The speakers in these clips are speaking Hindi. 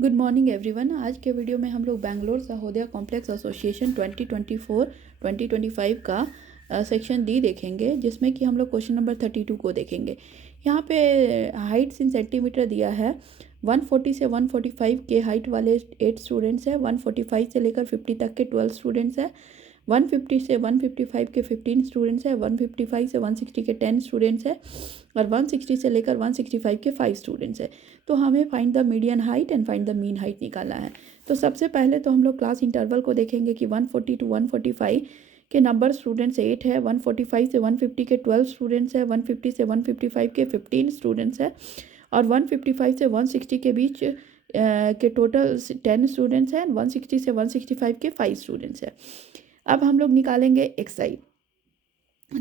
Good morning everyone. आज के वीडियो में हम लोग बेंगलोर सहोदया कॉम्प्लेक्स एसोसिएशन 2024-2025 का सेक्शन डी देखेंगे, जिसमें कि हम लोग क्वेश्चन नंबर 32 को देखेंगे। यहाँ पे हाइट्स इन सेंटीमीटर दिया है। 140 से 145 के हाइट वाले 8 स्टूडेंट्स हैं, 145 से लेकर 50 तक के 12 स्टूडेंट्स हैं, 150 से 155 के 15 स्टूडेंट्स हैं, 155 से 160 के 10 स्टूडेंट्स हैं और 160 से लेकर 165 के 5 स्टूडेंट्स हैं। तो हमें find the median height and find the mean height निकालना है। तो सबसे पहले तो हम लोग क्लास इंटरवल को देखेंगे कि 140 to 145 के नंबर स्टूडेंट्स 8 है, 145 से 150 के 12 स्टूडेंट्स है, 150 से 155 के 15 स्टूडेंट्स है और 155 से 160 के बीच के टोटल 10 स्टूडेंट्स हैं, 160 से 165 के 5 स्टूडेंट्स हैं। अब हम लोग निकालेंगे एक्सआई।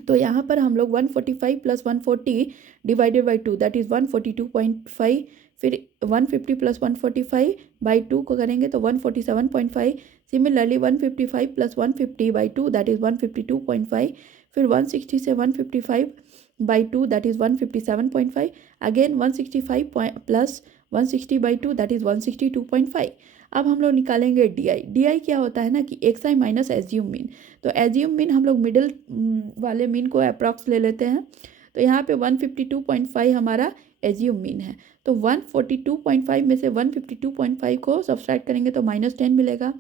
तो यहाँ पर हम लोग 145 plus 140 divided by 2 that is 142.5, फिर 150 प्लस 145 बाई 2 को करेंगे तो 147.5। Similarly 155 plus 150 by 2 that is 152.5, फिर 160 से 155 by 2 that is 157.5, again 165 plus 160 by 2 that is 162.5। अब हम लोग निकालेंगे डीआई। डीआई क्या होता है ना कि एक्सआई माइनस एज्यूम मीन। तो एज्यूम मीन हम लोग मिडिल वाले मीन को अप्रॉक्स ले लेते हैं। तो यहाँ पे 152.5 हमारा एज्यूम मीन है। तो 142.5 में से 152.5 को सब्सट्रैक्ट करेंगे तो -10 मिलेगा।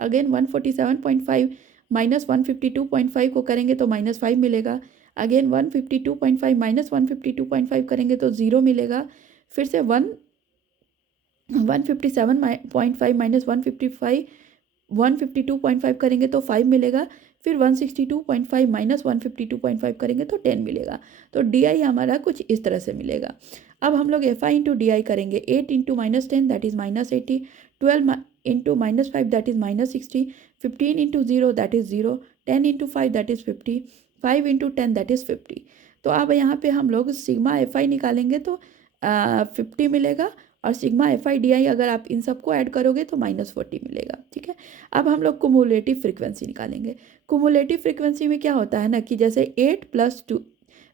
अगेन 147.5 माइनस 152.5 को करेंगे तो -5 मिलेगा। अगेन 152.5 माइनस 152.5 करेंगे तो 0 मिलेगा। फिर से 157.5 माइनस 152.5 करेंगे तो 5 मिलेगा। फिर 162.5 माइनस 152.5 करेंगे तो 10 मिलेगा। तो डी आई हमारा कुछ इस तरह से मिलेगा। अब हम लोग F I into D I करेंगे। 8 into -10 that is -80, 12 into -5 that is -60, 15 into 0 that is 0, 10 into 5 that is 50, 5 into 10 that is 50। तो अब यहाँ पे हम लोग सिग्मा एफ आई निकालेंगे तो 50 मिलेगा और सिग्मा एफ आई डी आई अगर आप इन सबको ऐड करोगे तो -40 मिलेगा। ठीक है। अब हम लोग कुमुलेटिव फ्रीक्वेंसी निकालेंगे। कुमुलेटिव फ्रीक्वेंसी में क्या होता है ना कि जैसे 8 प्लस 2,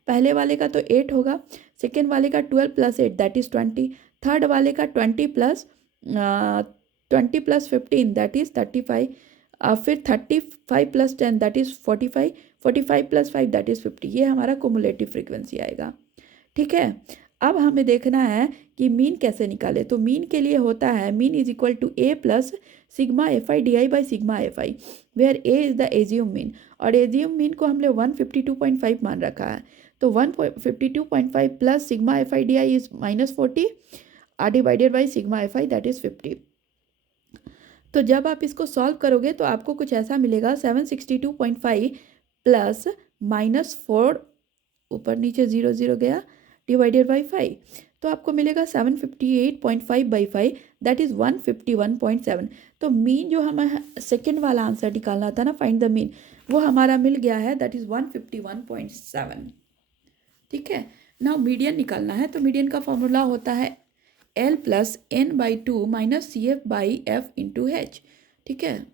पहले वाले का तो 8 होगा, सेकेंड वाले का 12 प्लस 8 दैट इज़ 20, थर्ड वाले का 20 प्लस 15 दैट इज़ 35, फिर 35 plus 10 that is 45, 45 plus 5 that is 50। ये हमारा कुमुलेटिव फ्रीक्वेंसी आएगा। ठीक है। अब हमें देखना है कि मीन कैसे निकाले। तो मीन के लिए होता है mean is equal to A plus sigma F I D I by sigma F I, where A is the assume mean और एज्यूम मीन को हमने 152.5 मान रखा है। तो 152.5 plus sigma F I D I is -40 are divided by sigma F I that is 50। तो जब आप इसको सॉल्व करोगे तो आपको कुछ ऐसा मिलेगा 762.5 प्लस -4 ऊपर नीचे 0 0 गया डिवाइडेड बाई 5, तो आपको मिलेगा 758.5 बाई 5 दैट इज़ 151.7। तो मीन जो हमें सेकेंड वाला आंसर निकालना था ना, फाइंड द मीन, वो हमारा मिल गया है दैट इज़ 151.7। ठीक है। नाउ मीडियन निकालना है। तो मीडियन का फॉर्मूला होता है L plus n by 2 minus C F by F into H. ठीक है।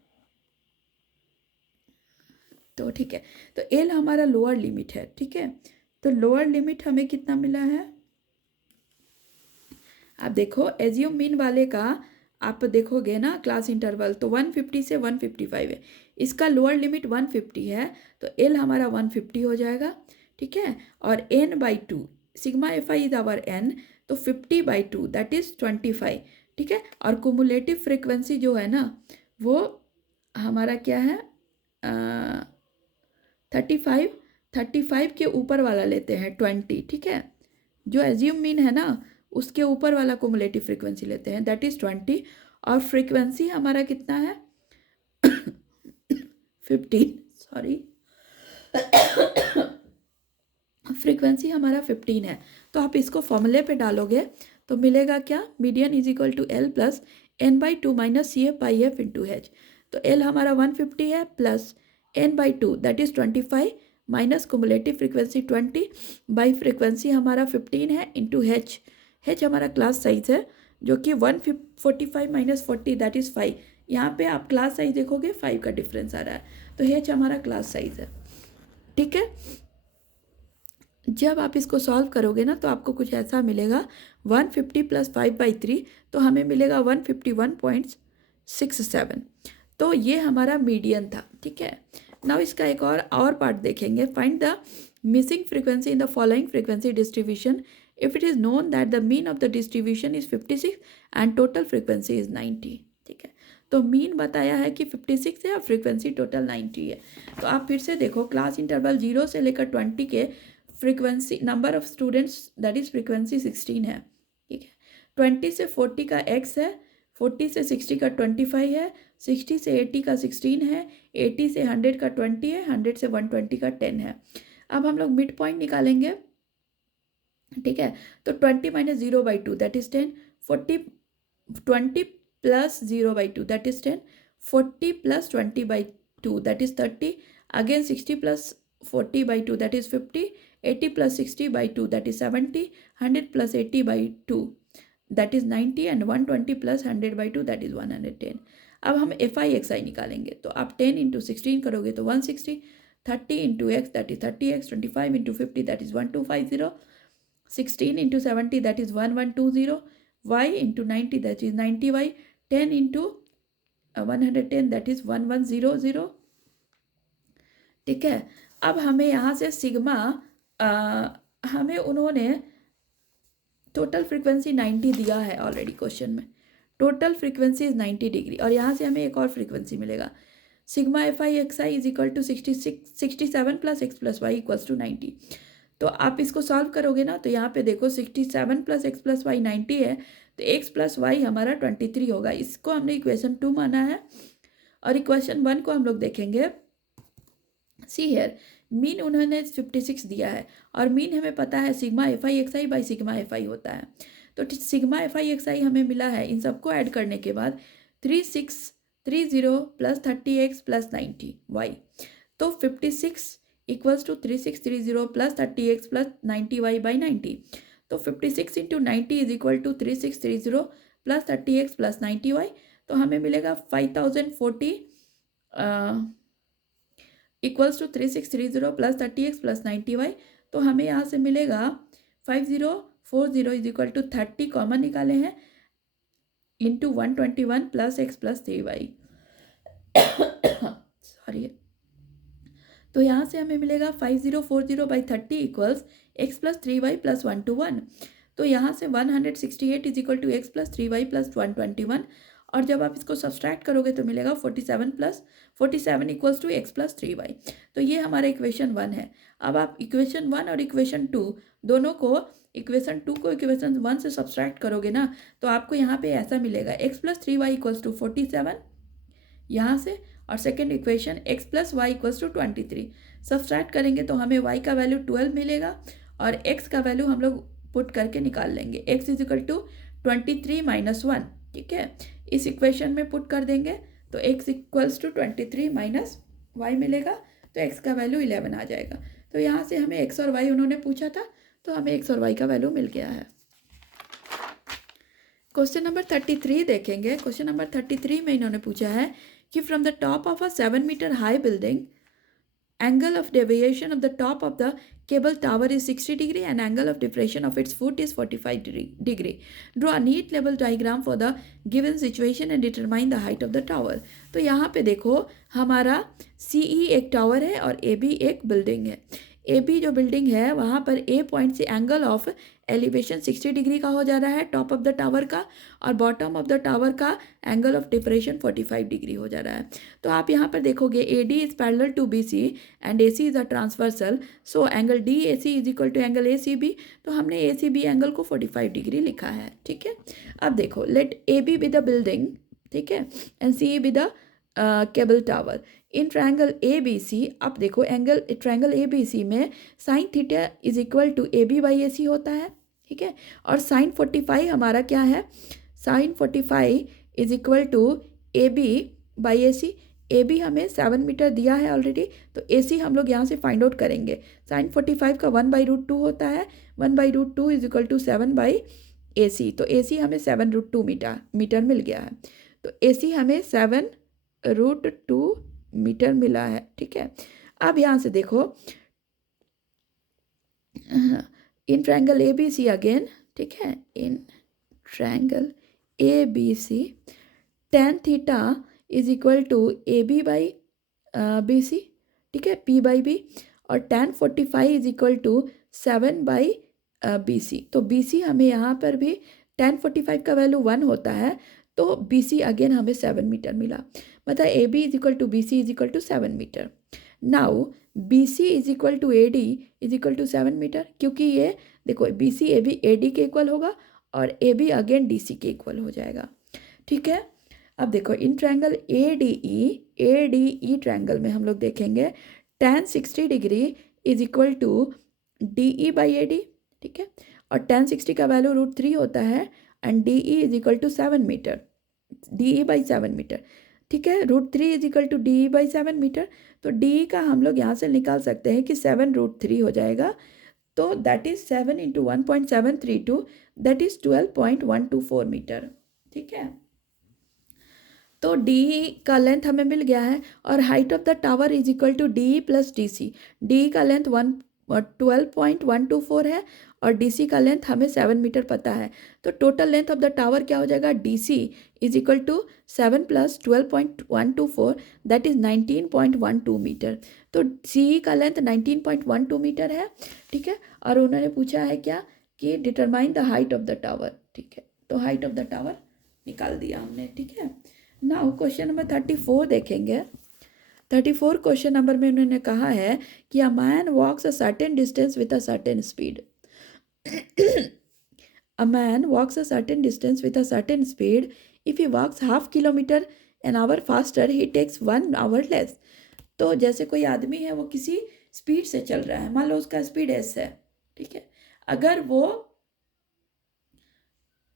तो ठीक है, तो L हमारा लोअर लिमिट है। ठीक है। तो लोअर लिमिट हमें कितना मिला है, आप देखो एज्यूम मीन वाले का आप देखोगे ना क्लास इंटरवल तो 150 से 155 है, इसका लोअर लिमिट 150 है तो L हमारा 150 हो जाएगा। ठीक है। और n by 2 sigma F I is our n, तो 50 बाई 2 दैट इज 25। ठीक है। और कुमुलेटिव फ्रिक्वेंसी जो है ना वो हमारा क्या है 35 के ऊपर वाला लेते हैं 20। ठीक है। जो एज्यूम मीन है ना उसके ऊपर वाला कुमुलेटिव फ्रीक्वेंसी लेते हैं दैट इज़ 20 और फ्रीक्वेंसी हमारा कितना है 15, सॉरी फ्रीक्वेंसी हमारा 15 है। तो आप इसको फॉर्मूले पे डालोगे तो मिलेगा क्या, median is equal to L plus n by 2 minus C F by F into H. तो एल हमारा 150 है plus n by 2 that is 25 minus cumulative frequency 20 by frequency हमारा 15 है इंटू एच। एच हमारा क्लास साइज है जो कि 145 माइनस 40 दैट इज़ 5। यहाँ पे आप क्लास साइज देखोगे 5 का डिफरेंस आ रहा है, तो एच हमारा क्लास साइज है। ठीक है। जब आप इसको सॉल्व करोगे ना तो आपको कुछ ऐसा मिलेगा 150 प्लस 5/3, तो हमें मिलेगा 151.67। तो ये हमारा मीडियन था, ठीक है। नाउ इसका एक और पार्ट देखेंगे। Find the missing frequency in the following frequency distribution if it is known that the mean of the distribution is 56 and total frequency is 90, ठीक है। तो मीन बताया है कि 56 है और फ्रीक्वेंसी टोटल 90 है। तो आप फिर से देखो, क्लास इंटरवल 0 से लेकर 20 के frequency number of students that is frequency 16 है, ठीक है। 20 से 40 का x है, 40 से 60 का 25 है, 60 से 80 का 16 है, 80 से 100 का 20 है, 100 से 120 का 10 है। अब हम लोग मिड पॉइंट निकालेंगे, ठीक है। तो 20 minus 0/2 that is 10, 20 plus 0/2 that is 10, 40 plus 20/2 that is 30, again 60 plus 40/2 that is 50, 80 plus 60/2 that is 70, 100 plus 80/2 that is 90 and 120 plus 100/2 that is 110। अब हम FI/XI निकालेंगे। तो आप 10 इंटू 16 करोगे तो 160, 30 into x that is 30x, 25 into 50 that is 1250, 16 into 70 that is 1120, y into 90 that is 90y, 10 into 110 that is 1100, ठीक है। अब हमें यहाँ से सिग्मा हमें उन्होंने टोटल फ्रीक्वेंसी 90 दिया है ऑलरेडी क्वेश्चन में, टोटल फ्रीक्वेंसी इज 90 डिग्री, और यहाँ से हमें एक और फ्रीक्वेंसी मिलेगा sigma FI/XI is equal to 67 plus x plus Y equals to 90। तो आप इसको सॉल्व करोगे ना तो यहाँ पे देखो 67 प्लस x प्लस वाई 90 है, तो x प्लस वाई हमारा 23 होगा। इसको हमने इक्वेशन 2 माना है, और इक्वेशन 1 को हम लोग देखेंगे। सी हेयर, मीन उन्होंने 56 दिया है, और मीन हमें पता है sigma FI/XI by sigma FI होता है। तो सिग्मा FI/XI हमें मिला है, इन सबको ऐड करने के बाद 3630 प्लस 30x प्लस 90y, तो 56 equals to 3630 plus 30x plus 90y by 90। तो 56 into 90 is equal to 3630 plus 30x plus 90y, तो हमें मिलेगा 5040 equals to 3630 plus 30x plus 90y। तो हमें यहाँ से मिलेगा 5040 इज इक्वल टू 30 कॉमन निकाले हैं into 121 plus x plus 3y, sorry. तो यहाँ से हमें मिलेगा 5040 by 30 equals x plus 3y plus 121। तो यहाँ से 168 is equal to x plus 3y plus 121, और जब आप इसको सब्सट्रैक्ट करोगे तो मिलेगा 47 plus 47 equals to x plus 3y। तो ये हमारा इक्वेशन 1 है। अब आप इक्वेशन 1 और इक्वेशन 2 दोनों को, इक्वेशन 2 को इक्वेशन 1 से सब्सट्रैक्ट करोगे ना तो आपको यहाँ पे ऐसा मिलेगा x plus 3y equals to 47 यहाँ से, और second equation x plus Y equals to 23। Subtract करेंगे तो हमें y का वैल्यू 12 मिलेगा, और x का वैल्यू हम लोग पुट करके निकाल लेंगे। x is equal to 23 minus 1, ठीक है। इस इक्वेशन में पुट कर देंगे तो x equals to 23 minus Y मिलेगा, तो x का वैल्यू 11 आ जाएगा। तो यहाँ से हमें x और y उन्होंने पूछा था, तो हमें x और y का वैल्यू मिल गया है। क्वेश्चन नंबर 33 देखेंगे। क्वेश्चन नंबर 33 में इन्होंने पूछा है कि from the top of a 7 metre high building, angle of deviation of the top of the cable tower is 60 degree and angle of depression of its foot is 45 degree. Draw a neat level diagram for the given situation and determine the height of the tower. तो यहाँ पे देखो हमारा CE एक टावर है और AB एक बिल्डिंग है। AB जो बिल्डिंग है वहाँ पर A पॉइंट से एंगल ऑफ एलिवेशन 60 डिग्री का हो जा रहा है टॉप ऑफ द टावर का, और बॉटम ऑफ द टावर का एंगल ऑफ डिप्रेशन 45 डिग्री हो जा रहा है। तो आप यहाँ पर देखोगे AD is parallel to BC and AC is a transversal, so angle DAC is equal to angle ACB। तो हमने ACB एंगल को 45 डिग्री लिखा है, ठीक है। अब देखो, let AB be the building, ठीक है, and CE be the cable tower in triangle ABC। अब देखो एंगल ट्रायंगल ABC में sine theta is equal to AB by AC होता है, ठीक है। और साइन 45 हमारा क्या है, sine 45 is equal to AB by AC। AB हमें 7 मीटर दिया है ऑलरेडी, तो AC हम लोग यहाँ से फाइंड आउट करेंगे। साइन 45 का 1/√2 होता है, 1/√2 is equal to 7 by AC। तो AC हमें 7√2 मीटर मिल गया है। तो AC हमें 7√2 मीटर मिला है, ठीक है। अब यहाँ से देखो इन triangle A B C again, ठीक है, in triangle A B C tan theta is equal to A B by B C, ठीक है, पी बाई बी, और tan 45 is equal to 7 by B C. तो बी सी हमें यहाँ पर भी tan 45 का वैल्यू 1 होता है, तो बी सी अगेन हमें 7 मीटर मिला, मतलब A B is equal to B C is equal to 7 metre. Now B C is equal to A D is equal to 7 metre, क्योंकि ये देखो B C A B A D के इक्वल होगा और A B again D C के इक्वल हो जाएगा, ठीक है। अब देखो इन triangle A D E triangle में हम लोग देखेंगे tan 60 degree is equal to D E by A D, ठीक है, और tan 60 का वैल्यू √3 होता है and D E is equal to 7 metre, D E by 7 metre, ठीक है, √3 is equal to D E by 7 metre. तो डी ई का हम लोग यहाँ से निकाल सकते हैं कि 7 √3 हो जाएगा, तो that is 7 into 1.732, that is 12.124 metre, ठीक है। तो डी का लेंथ हमें मिल गया है और height of the tower is equal to D plus D C. D का लेंथ 12.124 है और डी सी का लेंथ हमें 7 मीटर पता है, तो total length of the tower क्या हो जाएगा, D C is equal to 7 plus 12.124, that is 19.12 metre. तो सी का लेंथ 19.12 मीटर है, ठीक है, और उन्होंने पूछा है क्या कि determine the height of the tower, ठीक है, तो हाइट ऑफ द टावर निकाल दिया हमने, ठीक है। नाउ क्वेश्चन नंबर 34 देखेंगे। 34 क्वेश्चन नंबर में उन्होंने कहा है कि a man walks a certain distance with a certain speed. A man walks a certain distance with a certain speed, if he walks half kilometre an hour faster he takes 1 hour less. तो जैसे कोई आदमी है वो किसी स्पीड से चल रहा है, मान लो उसका स्पीड एस है, ठीक है, अगर वो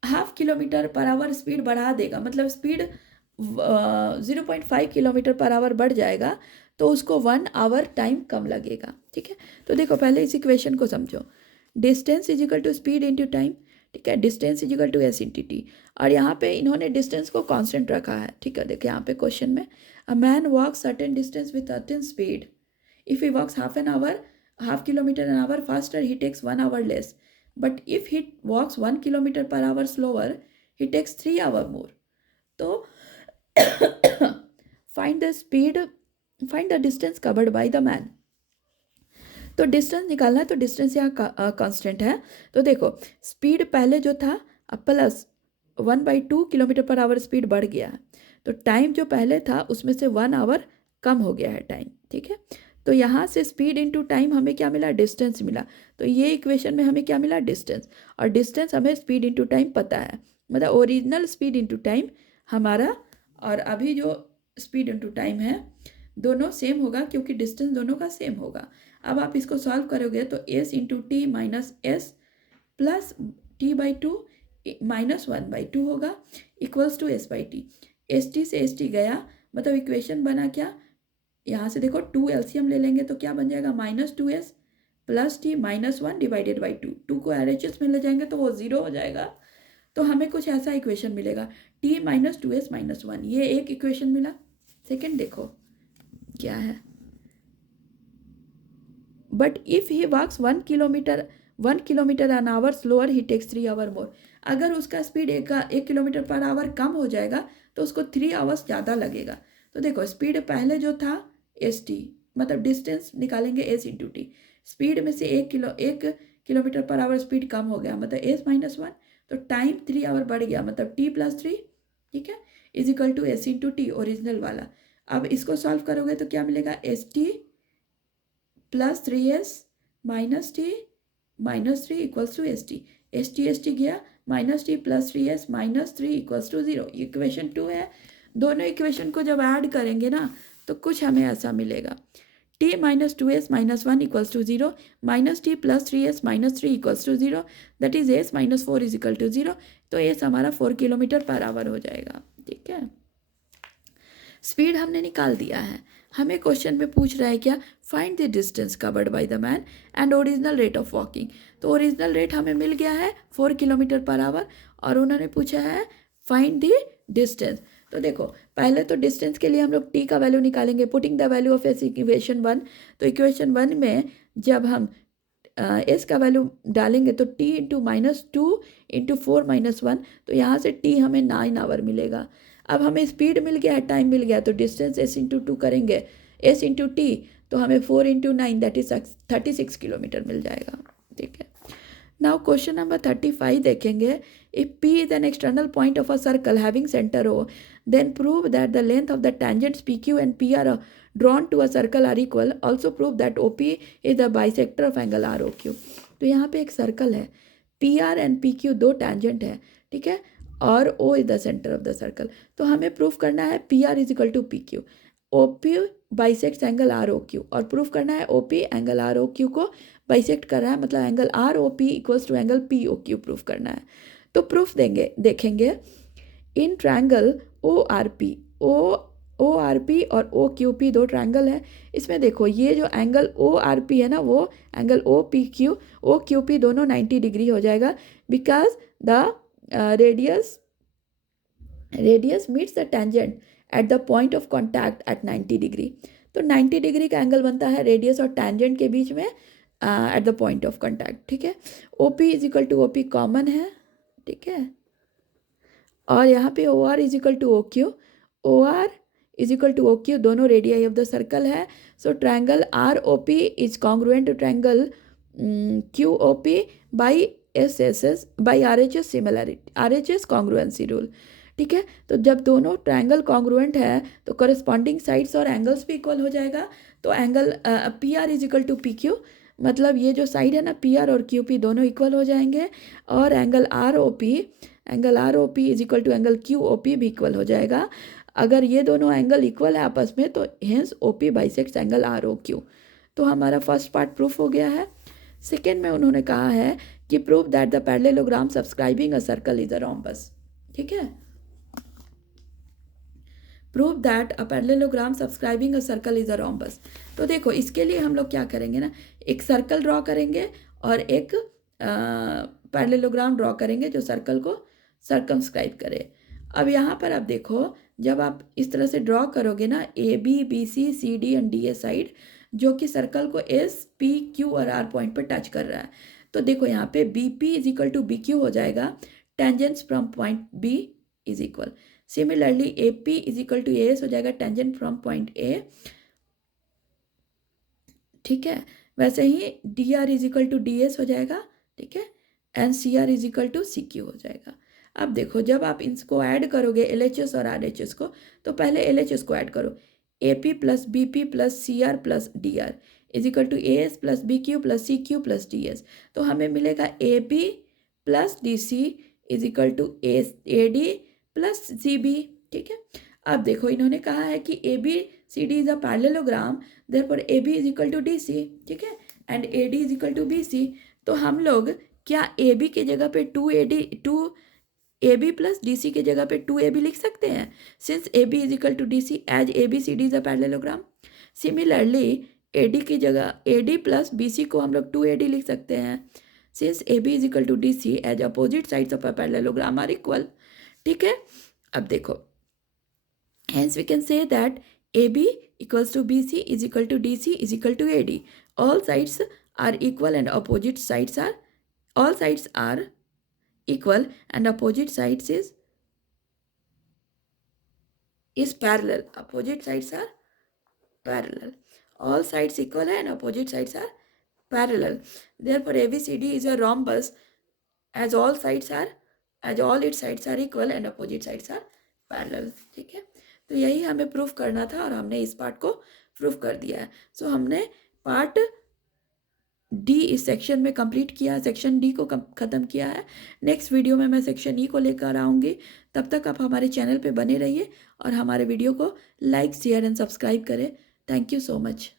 half kilometre per our speed बढ़ा देगा, मतलब स्पीड 0.5 किलोमीटर पर आवर बढ़ जाएगा, तो उसको 1 आवर टाइम कम लगेगा, ठीक है। तो देखो पहले इस इक्वेशन को समझो, distance is equal to speed into time, ठीक है, distance is equal to S into T, और यहाँ पे इन्होंने डिस्टेंस को कांस्टेंट रखा है, ठीक है। देखिए यहाँ पे क्वेश्चन में a man walks certain distance with certain speed, if he walks half kilometre an hour faster he takes 1 hour less, but if he walks 1 kilometre per hour slower he takes 3 hour more. तो find the distance covered by the man. तो डिस्टेंस निकालना है, तो डिस्टेंस यहाँ कांस्टेंट है, तो देखो स्पीड पहले जो था अब plus 1/2 kilometre per our speed बढ़ गया है, तो टाइम जो पहले था उसमें से 1 आवर कम हो गया है टाइम, ठीक है। तो यहाँ से स्पीड इंटू टाइम हमें क्या मिला, डिस्टेंस मिला, तो ये इक्वेशन में हमें क्या मिला, डिस्टेंस, और डिस्टेंस हमें स्पीड इंटू टाइम पता है, मतलब ओरिजिनल स्पीड इंटू टाइम हमारा और अभी जो स्पीड इंटू टाइम है दोनों सेम होगा, क्योंकि डिस्टेंस दोनों का सेम होगा। अब आप इसको सॉल्व करोगे तो S into T minus S plus T by 2 minus 1/2 होगा equals to S by T. S T से एस टी गया, मतलब इक्वेशन बना क्या, यहाँ से देखो 2 एलसीएम ले लेंगे तो क्या बन जाएगा, -2s plus T minus 1 divided by 2, 2 को RHS में ले जाएंगे तो वो 0 हो जाएगा, तो हमें कुछ ऐसा इक्वेशन मिलेगा t -2s - 1, ये एक इक्वेशन मिला। सेकेंड देखो क्या है, but if he walks 1 kilometre an hour slower he takes 3 hour more. अगर उसका स्पीड 1 किलोमीटर पर आवर कम हो जाएगा तो उसको 3 आवर्स ज़्यादा लगेगा। तो देखो स्पीड पहले जो था एस टी, मतलब डिस्टेंस निकालेंगे एस इंटू टी, स्पीड में से 1 किलोमीटर पर आवर स्पीड कम हो गया, मतलब एस -1, तो टाइम 3 आवर बढ़ गया, मतलब टी प्लस 3, ठीक है, is equal to S into T original वाला। अब इसको सॉल्व करोगे तो क्या मिलेगा, S T plus 3s minus T minus 3 equals to S T गया, minus T plus 3s minus 3 equals to 0, equation 2 है। दोनों इक्वेशन को जब ऐड करेंगे ना तो कुछ हमें ऐसा मिलेगा, t -2s - 1 equals to 0, minus T plus 3s minus 3 equals to 0, that is s -4 is equal to 0। तो s हमारा 4 किलोमीटर पर आवर हो जाएगा, ठीक है। स्पीड हमने निकाल दिया है, हमें क्वेश्चन में पूछ रहा है क्या, find the distance covered by the man and original rate of walking. तो ओरिजिनल रेट हमें मिल गया है 4 किलोमीटर पर आवर, और उन्होंने पूछा है फाइंड द डिस्टेंस। तो देखो पहले तो डिस्टेंस के लिए हम लोग टी का वैल्यू निकालेंगे, putting the value of S equation 1। तो इक्वेशन 1 में जब हम एस का वैल्यू डालेंगे तो टी इंटू -2 इंटू 4-1, तो यहाँ से टी हमें 9 आवर मिलेगा। अब हमें स्पीड मिल गया है, टाइम मिल गया, तो डिस्टेंस एस इंटू 2 करेंगे, एस इंटू टी, तो हमें 4 इंटू 9 दैट इज 36 किलोमीटर मिल जाएगा। ठीक है, नाउ क्वेश्चन नंबर 35 देखेंगे। If P is an external point of a circle having center O, then prove that the length of the tangents PQ and PR are drawn to a circle are equal. Also prove that OP is the bisector of angle ROQ. तो यहाँ पे एक सर्कल है, PR and PQ दो tangent है, ठीक है, और O is the center of the circle. तो हमें प्रूफ करना है PR is equal to PQ, OP bisects angle ROQ, और प्रूफ करना है OP एंगल ROQ को बाइसेक्ट कर रहा है, मतलब angle ROP equals to angle POQ proof करना है। तो प्रूफ देखेंगे इन ट्रायंगल ORP और OQP दो ट्रायंगल है। इसमें देखो ये जो एंगल ORP है ना, वो एंगल OQP दोनों 90 डिग्री हो जाएगा, because the radius meets the tangent at the point of contact at 90 degree. तो 90 डिग्री का एंगल बनता है रेडियस और टेंजेंट के बीच में at the point of contact. ठीक है, OP is equal to OP common है, ठीक है, और यहाँ पे OR is equal to OQ, OR is equal to OQ दोनों रेडियाई ऑफ द सर्कल है। So triangle ROP is congruent to triangle QOP by RHS similarity, RHS congruency rule. ठीक है, तो जब दोनों ट्रायंगल कॉन्ग्रुएंट है तो करस्पॉन्डिंग साइड्स और एंगल्स भी इक्वल हो जाएगा। तो angle PR is equal to PQ, मतलब ये जो साइड है ना PR और QP दोनों इक्वल हो जाएंगे, और angle ROP is equal to angle QOP भी इक्वल हो जाएगा। अगर ये दोनों एंगल इक्वल है आपस में तो hence OP bisects angle ROQ। तो हमारा फर्स्ट पार्ट प्रूफ हो गया है। सेकेंड में उन्होंने कहा है कि prove that the parallelogram subscribing a circle is a rhombus. ठीक है, prove that a parallelogram subscribing a circle is a rhombus. तो देखो इसके लिए हम लोग क्या करेंगे ना, एक सर्कल ड्रॉ करेंगे और एक पैरेललोग्राम ड्रॉ करेंगे जो सर्कल को सर्कमस्क्राइब करे। अब यहाँ पर आप देखो, जब आप इस तरह से ड्रॉ करोगे ना AB BC CD and DA side, जो कि सर्कल को S P Q और R पॉइंट पर टच कर रहा है, तो देखो यहाँ पे BP is equal to BQ हो जाएगा, tangents from point B is equal. Similarly AP is equal to AS हो जाएगा, टेंजेंट फ्रॉम पॉइंट A। ठीक है, वैसे ही DR is equal to DS हो जाएगा, ठीक है, and CR is equal to CQ हो जाएगा। अब देखो जब आप इसको ऐड करोगे LHS और RHS को, तो पहले LHS को ऐड करो, AP plus BP plus CR plus DR is equal to AS plus BQ plus CQ plus DS। तो हमें मिलेगा AB plus DC is equal to AD plus CB। ठीक है, अब देखो इन्होंने कहा है कि ABCD is a parallelogram, therefore AB is equal to DC, ठीक है, and AD is equal to BC। तो हम लोग क्या AB की जगह पे 2AB प्लस DC की जगह पे 2AB लिख सकते हैं, since AB is equal to DC as ABCD is a parallelogram. Similarly AD की जगह AD प्लस BC को हम लोग 2AD लिख सकते हैं, since AB is equal to DC as opposite sides of a parallelogram are equal. ठीक है, अब देखो hence we can say that AB equals to BC is equal to DC is equal to AD. All sides are equal and opposite sides are, all sides are equal and opposite sides is parallel. Opposite sides are parallel. All sides equal and opposite sides are parallel. Therefore ABCD is a rhombus as all its sides are equal and opposite sides are parallel. ठीक है, तो यही हमें प्रूफ करना था और हमने इस पार्ट को प्रूफ कर दिया है। सो हमने पार्ट D इस सेक्शन में कंप्लीट किया, सेक्शन D को ख़त्म किया है। नेक्स्ट वीडियो में मैं सेक्शन E को लेकर आऊँगी। तब तक आप हमारे चैनल पे बने रहिए और हमारे वीडियो को लाइक शेयर एंड सब्सक्राइब करें। Thank you so much.